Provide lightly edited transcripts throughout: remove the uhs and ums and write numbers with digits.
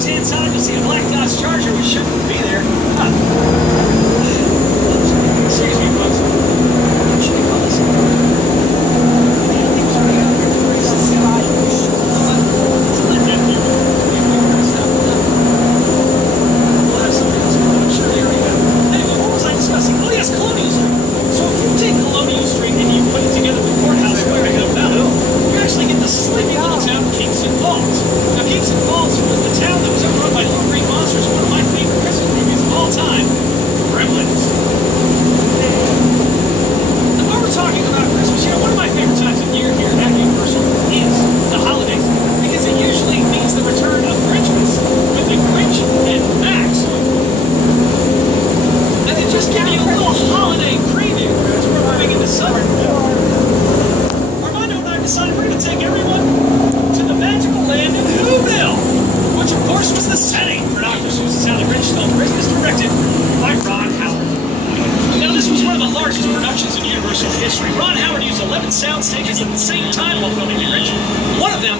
left-hand side, you'll see a black Dodge Charger, which shouldn't be there. Huh. Excuse me, folks. What should we call this? We'll have something else. I'm sure they already have. Anyway, what was I discussing? Oh, yes, Colonial Street. So if you take Colonial Street and you put it together with Courthouse Square and Valley, you actually get the sleepy little town of Kingston Falls. Now, Kingston Falls was the town that was overrun by Little Green Monsters, one of my favorite Christmas movies of all time, Gremlins. And while we're talking about Christmas, you know, one of my favorite times of year here at Universal is the holidays, because it usually means the return of Grinchmas with the Grinch and Max. And they just give you a little holiday preview as we're moving into summer. Armando and I decided we're going to take everyone to the magical land of Whoville, which of course was the setting for Dr. Seuss's How the Grinch Stole Christmas, directed by Ron Howard. Now, this was one of the largest productions in Universal history. Ron Howard used 11 sound stages at the same time while filming The Grinch. One of them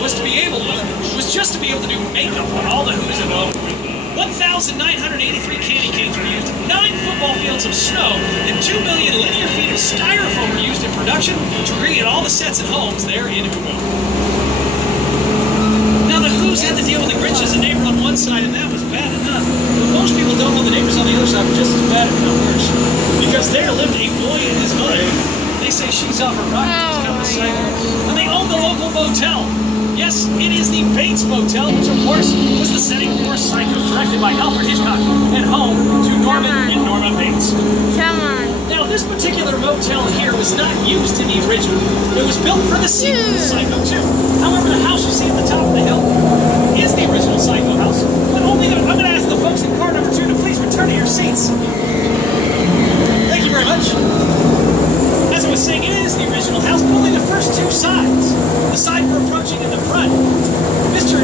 was just to be able to do makeup on all the Who's involved. 1,983 candy canes were used, 9 football fields of snow, and 2 million linear feet of styrofoam were used in production to create all the sets and homes there in Whoville. Now, the Who's had to deal with the Grinch as a neighbor on one side, and that was bad enough. But most people don't know the neighbors on the other side were just as bad, if not worse. Because there lived a boy and his mother. They say she's off her rocker, she's kind of a psycho. And they own the local motel. Yes, it is the Bates Motel, which of course was the setting for Psycho, directed by Alfred Hitchcock, and home to Norman and Norma Bates. Come on. Now, this particular motel here was not used in the original. It was built for the sequel to Psycho 2. However, the house you see at the top of the hill is the original Psycho house. But I'm going to ask the folks in car number 2 to please return to your seats. Thank you very much. As I was saying, it is the original house, but only the first 2 sides. The side we're approaching in the front, Mr.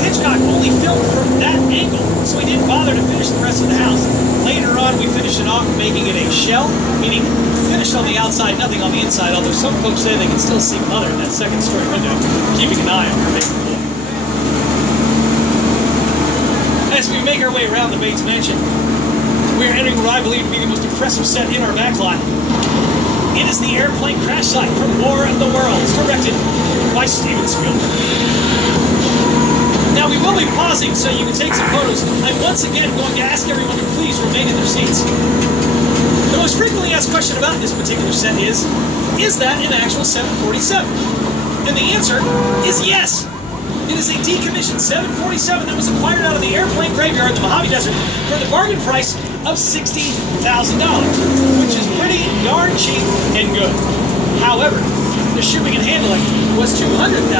Hitchcock only filmed from that angle, so he didn't bother to finish the rest of the house. Later on, we finished it off making it a shell, meaning finished on the outside, nothing on the inside, although some folks say they can still see Mother in that second-story window, keeping an eye on her baby boy. As we make our way around the Bates Mansion, we are entering what I believe to be the most impressive set in our backlot. It is the airplane crash site from War of the Worlds, directed by Steven Spielberg. Now, we will be pausing so you can take some photos. I'm once again going to ask everyone to please remain in their seats. The most frequently asked question about this particular set is that an actual 747? And the answer is yes. It is a decommissioned 747 that was acquired out of the airplane graveyard in the Mojave Desert for the bargain price of $60,000, which is pretty darn cheap and good. However, the shipping and handling was $200,000,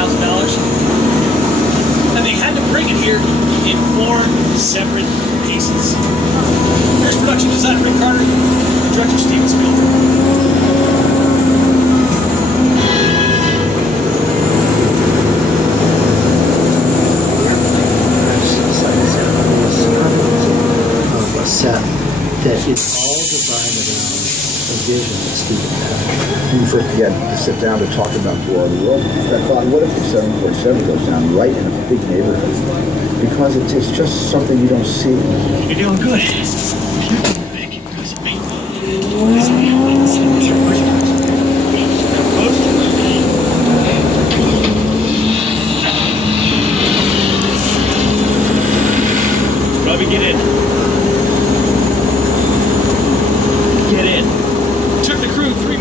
and they had to bring it here in 4 separate pieces. Here's production designer Rick Carter, director Steven Spielberg. Set that is all designed around a vision that Steven had. When you first get to sit down to talk about War of the Worlds, I thought, what if the 747 goes down right in a big neighborhood? Because it's just something you don't see. You're doing good. Robbie, get in.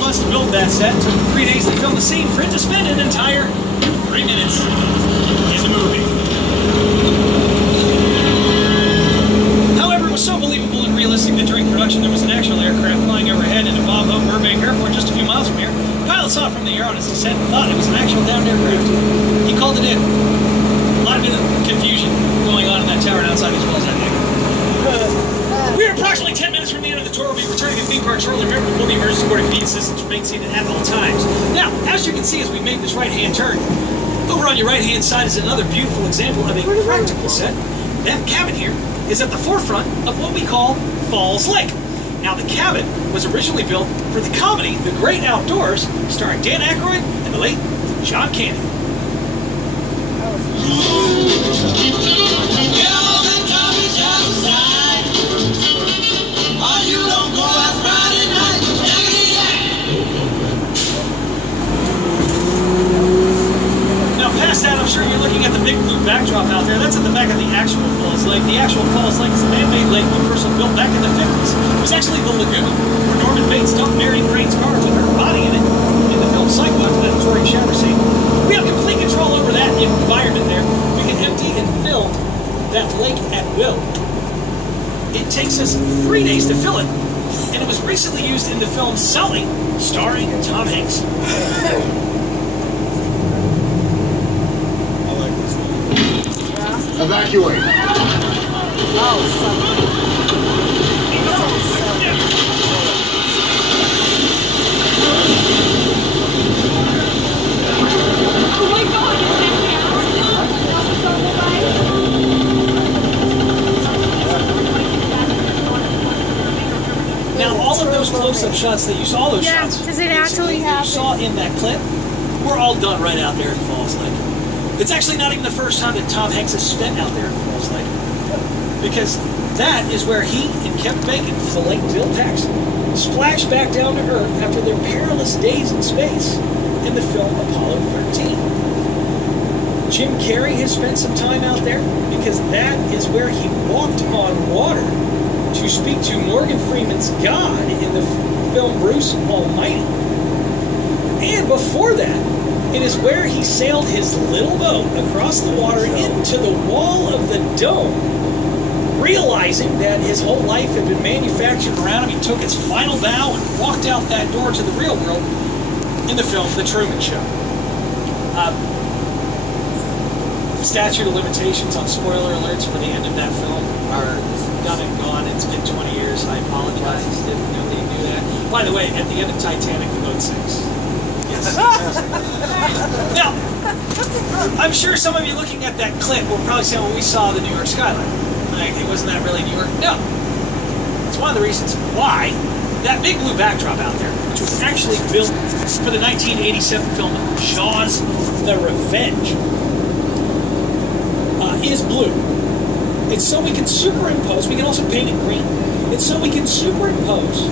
To build that set, took 3 days to film the scene for it to spend an entire 3 minutes in the movie. However, it was so believable and realistic that during production there was an actual aircraft flying overhead into Bob Hope Burbank Airport just a few miles from here. The pilot saw it from the air on his descent and thought it was an actual downed aircraft. He called it in. A lot of confusion going on in that tower and outside as well as that thing. We are approximately 10 minutes from the end of the tour. We'll be returning to the theme park shortly. Remember, there will be emergency supporting feed systems remain seated at all times. Now, as you can see as we make this right-hand turn, over on your right-hand side is another beautiful example of a practical set. That cabin here is at the forefront of what we call Falls Lake. Now, the cabin was originally built for the comedy The Great Outdoors, starring Dan Aykroyd and the late John Candy. backdrop out there, that's at the back of the actual Falls Lake. The actual Falls Lake is a man-made lake Universal built back in the 50s. It was actually the lagoon where Norman Bates dumped Marion Crane's car with her body in it in the film Psycho after that notorious shower scene. We have complete control over that environment there. We can empty and fill that lake at will. It takes us 3 days to fill it, and it was recently used in the film Sully, starring Tom Hanks. Evacuate. Now, all of those close-up shots that you saw, all those shots, does it actually you happen? saw in that clip, were all done right out there at Falls Lake. It's actually not even the first time that Tom Hanks has spent out there at Falls Lake, because that is where he and Kevin Bacon, the late Bill Paxton, splashed back down to Earth after their perilous days in space in the film Apollo 13. Jim Carrey has spent some time out there because that is where he walked on water to speak to Morgan Freeman's God in the film Bruce Almighty. And before that, it is where he sailed his little boat across the water into the wall of the dome, realizing that his whole life had been manufactured around him. He took his final bow and walked out that door to the real world in the film The Truman Show. Statute of limitations on spoiler alerts for the end of that film are done and gone. It's been 20 years. I apologize if nobody knew that. By the way, at the end of Titanic, the boat sinks. Yes. Now, I'm sure some of you looking at that clip will probably say, well, we saw the New York skyline. Like, it wasn't that really New York? No. It's one of the reasons why that big blue backdrop out there, which was actually built for the 1987 film Jaws: The Revenge, is blue. It's so we can superimpose, we can also paint it green. It's so we can superimpose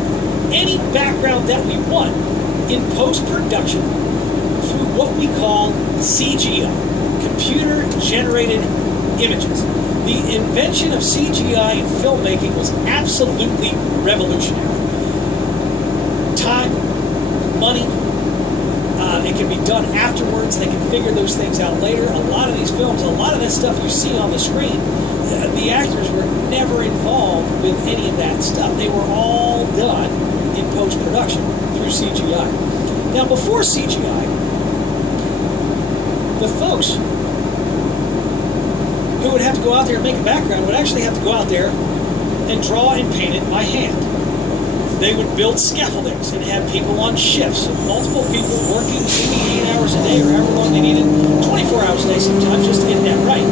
any background that we want in post-production through what we call CGI, computer-generated images. The invention of CGI in filmmaking was absolutely revolutionary. Time, money, it can be done afterwards. They can figure those things out later. A lot of these films, a lot of that stuff you see on the screen, the actors were never involved with any of that stuff. They were all done in post-production through CGI. Now, before CGI, the folks who would have to go out there and make a background would actually have to go out there and draw and paint it by hand. They would build scaffoldings and have people on shifts, multiple people working 88 hours a day or however long they needed, 24 hours a day sometimes, just to get that right.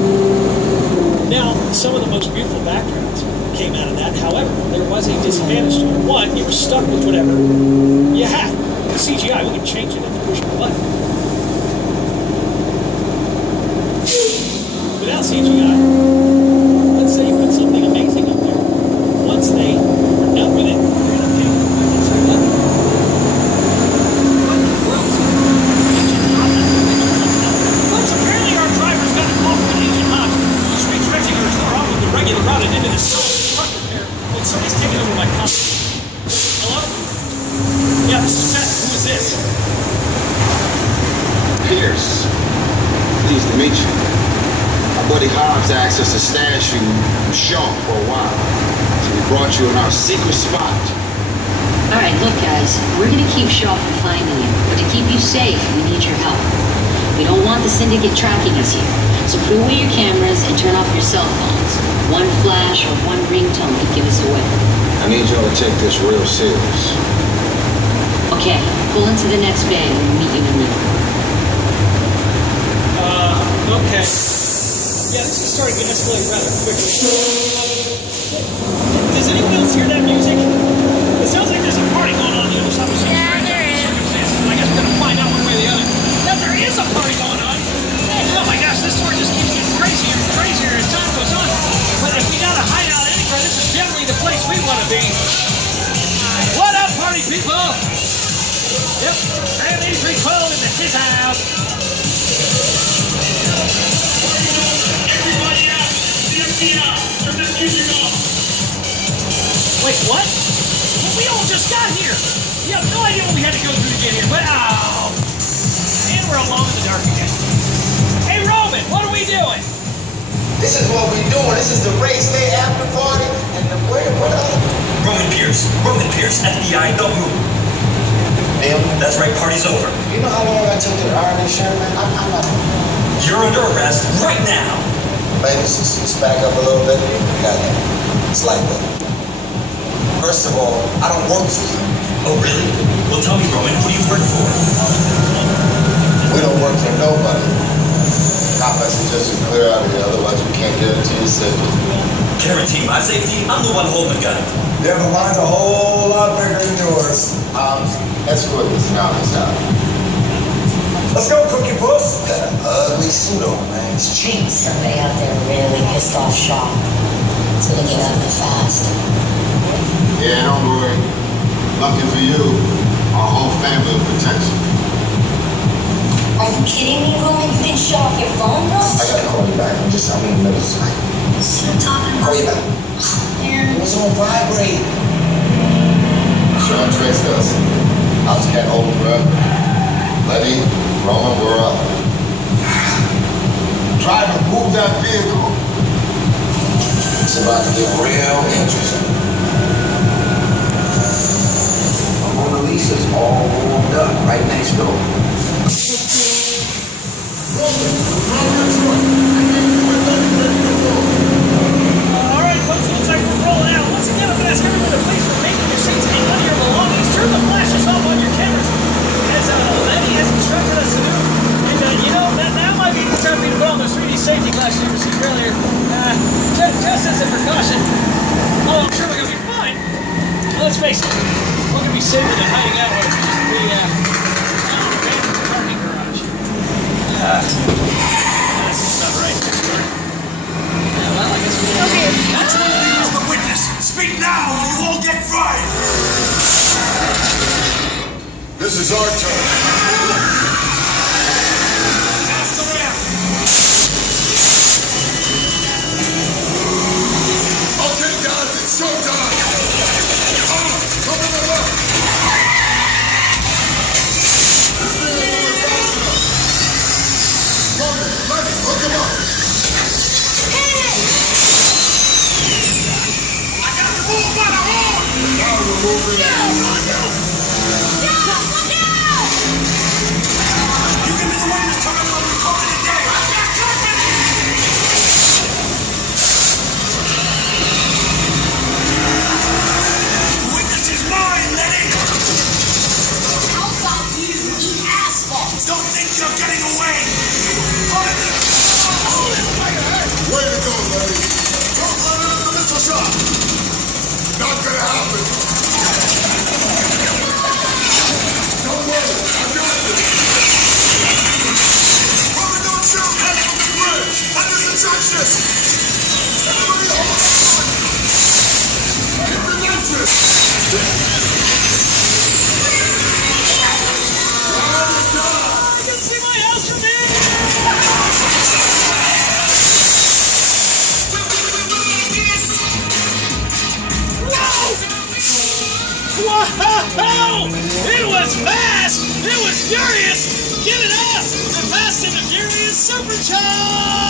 Now, some of the most beautiful backgrounds came out of that. However, there was a disadvantage to it. One, you were stuck with whatever you had. The CGI, we could change it at the push of a button. Without CGI, let's say you put something amazing up there. Once they are done with it, you're going to take it. Folks, apparently our driver's got a call from an engine hot. He's retracting her car off of the regular route and into the truck repair. Well, somebody's taking over my car. Hello? Yeah, this is Matt. Who is this? Pierce. Pleased to meet you. Our buddy Hobbs asked us to stash you from Shaw for a while. So we brought you in our secret spot. Alright, look guys, we're gonna keep Shaw from finding you, but to keep you safe, we need your help. We don't want the syndicate tracking us here, so put away your cameras and turn off your cell phones. One flash or one ringtone could give us away. I need y'all to take this real serious. Okay, pull into the next bay and we'll meet you in there. Okay. Yeah, this is starting to escalate rather quickly. Does anyone else hear that music? It sounds like there's a party going on the other side of some strange circumstances, and I guess we're going to find out one way or the other. That there is a party going on. Oh my gosh, this story just keeps getting crazier and crazier as time goes on. But if we got to hide out anywhere, this is generally the place we want to be. What up, party people? Yep, Grand 8312 in the his house. Wait, what? Well, we all just got here. You have no idea what we had to go through to get here, but oh! And we're alone in the dark again. Hey, Roman, what are we doing? This is what we're doing. This is the race day after party. And the what other? Roman Pierce, FBI, don't move. Damn. That's right, party's over. You know how long I took to iron this shirt, man? I'm not. You're under arrest right now. Ladies, let's back up a little bit. Got it. It's like that. First of all, I don't work for you. Oh, really? Well, tell me, Roman, who do you work for? We don't work for nobody. Cop has suggested clear out of here, otherwise we can't guarantee your safety. Guarantee my safety? I'm the one holding the gun. Yeah, but mine's a whole lot bigger than yours. Escort this guy out. Let's go, Cookie Puss. Got an ugly suit on, man. It's cheap. Somebody out there really pissed off Shaw. It's gonna get ugly fast. Yeah, don't worry. Lucky for you, our whole family will protect you. Are you kidding me, Roman? You didn't shut off your phone, bro? I gotta call you back. I'm in the middle of something. Still talking about Call you back. Man. It was on vibrate. Sean traced us. House cat open, bro. Letty, Roman, we're up. Driver, move that vehicle. It's about to get real interesting. Mona Lisa's all warmed up right next door. All right, folks, looks like we're rolling out. Once again, I'm going to ask everyone to please remain in your seats and none of your belongings. Turn the flashes off on your cameras, as Lenny has instructed us to do. And, you know, that might be the time for you to put on those 3D safety glasses you received earlier. Just as a precaution. Oh, I'm sure we're going to be fine. Well, let's face it, we're going to be safer than hiding out with the parking garage. That's not right. Well, I guess we That's Who's the witness? Speak now or you all get fried! This is our turn. Pass the ramp! Okay, guys, it's showtime. Come on the left. This thing ain't moving fast enough. Roman, Lenny, hook him up. I got to move by the horn! Now we're moving. You can be the one that's talking about recording today! I've got company! The witness is mine, Lenny! How about you eat asphalt? Don't think you're getting away! Way to go, Lenny. Don't let it in the missile shot. Not gonna happen. Don't worry, I got this. Roman, don't shoot! Head from the bridge! Under the trenches! Everybody hold on. Keep the entrance. I can see my house from here! Whoa! It was fast! It was furious! Give it up! The Fast and the Furious Supercharged!